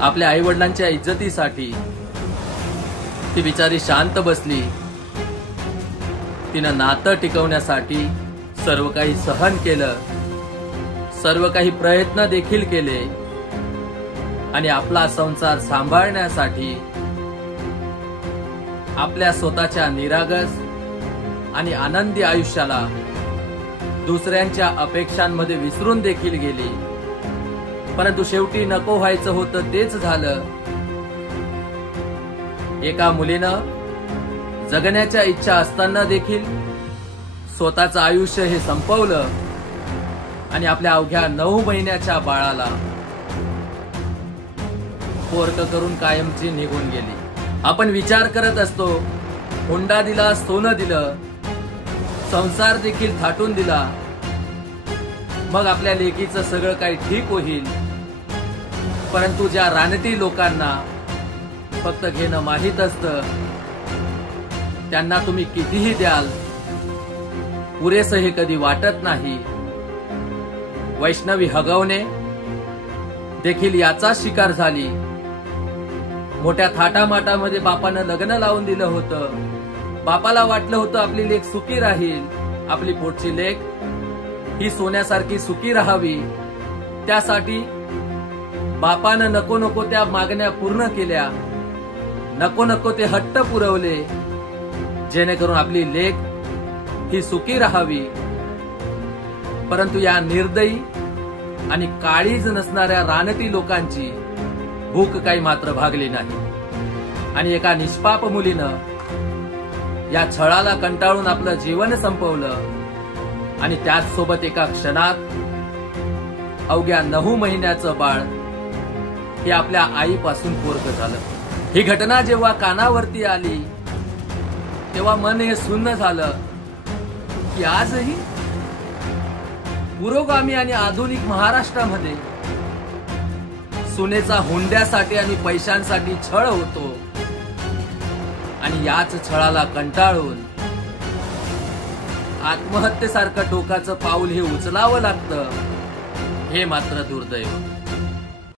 आपल्या आई वडिलांच्या इज्जतीसाठी ती बिचारी शांत बसली। तिनं नातं टिकवण्यासाठी सर्व काही सहन केलं, सर्व काही प्रयत्न देखील केले आणि आपला संसार सांभाळण्यासाठी आपल्या स्वतःच्या निरागस आणि आनंदी आयुष्याला दुसऱ्यांच्या अपेक्षांमध्ये विसरून देखील गेली। परंतु शेवटी नको व्हायचं होतं तेच झालं। एका मुलीनं जगण्याच्या इच्छा असताना देखील स्वतःचं आयुष्य हे संपवलं आणि आपल्या अवघ्या 9 महिन्याच्या बाळाला पोरकं करून कायमची निघून गेली। आपण विचार करत असतो, हुंडा दिला, सोनं दिलं, संसार देखील थाटून दिला, मग आपल्या लेकीचं सगळं काही ठीक होईल। परंतु ज्या रानटी लोकांना फक्त घेणं माहीत असतं, त्यांना तुम्ही कितीही द्याल पुरेसं हे कधी वाटत नाही। वैष्णवी हगवणे देखील याचा शिकार झाली। मोठ्या थाटामाटामध्ये बापानं लग्न लावून दिलं होतं। बापाला वाटलं होतं आपली लेक सुखी राहील, आपली पोटची लेक ही सोन्यासारखी सुखी राहावी। त्यासाठी बापानं नको नको त्या मागण्या पूर्ण केल्या, नको नको ते हट्ट पुरवले, जेणेकरून आपली लेक ही सुखी राहावी। परंतु या निर्दयी आणि काळीज नसणाऱ्या रानटी लोकांची भूक काही मात्र भागली नाही आणि एका निष्पाप मुलीनं या छळाला कंटाळून आपलं जीवन संपवलं आणि त्याचसोबत एका क्षणात अवघ्या 9 महिन्याचं बाळ हे आपल्या आईपासून पोरकं झालं। ही घटना जेव्हा कानावरती आली तेव्हा मन हे सुन्न झालं की आजही पुरोगामी आणि आधुनिक महाराष्ट्रामध्ये सुनेचा हुंड्यासाठी आणि पैशांसाठी छळ होतो आणि याच छळाला कंटाळून आत्महत्येसारखं टोकाचं पाऊल हे उचलावं लागतं, हे मात्र दुर्दैव।